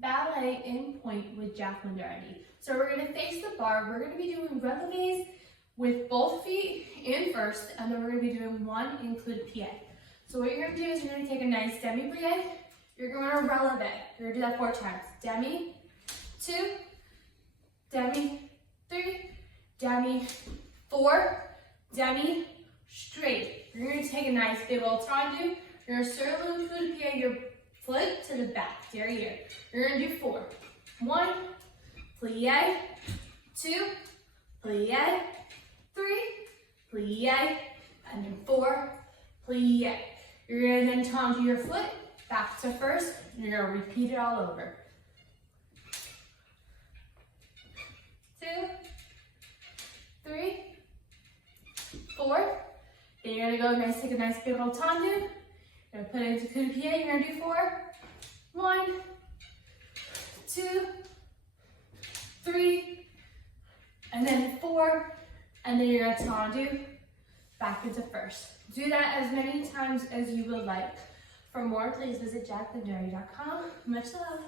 ballet in pointe with Jacklyn Dougherty. So we're going to face the bar. We're going to be doing releves with both feet in first, and then we're going to be doing one include plie. So what you're going to do is you're going to take a nice demi plie. You're going to releve it. You're going to do that 4 times. Demi, 2, demi, 3, demi, 4, demi, straight. You're going to take a nice big old tendu. You're going to circle include plie your foot to the back, derriere. You're going to do 4. 1, plie, 2, plie, 3, plie, and then 4, plie. You're going to then tendu your foot back to first, and you're going to repeat it all over. 2, 3, 4. Then you're going to go take a nice big old tendu. You're going to put it into coup de pied. You're going to do 4. 1, 2, 3, and then 4, and then you're going to tendu back into first. Do that as many times as you would like. For more, please visit jacklyndougherty.com. Much love.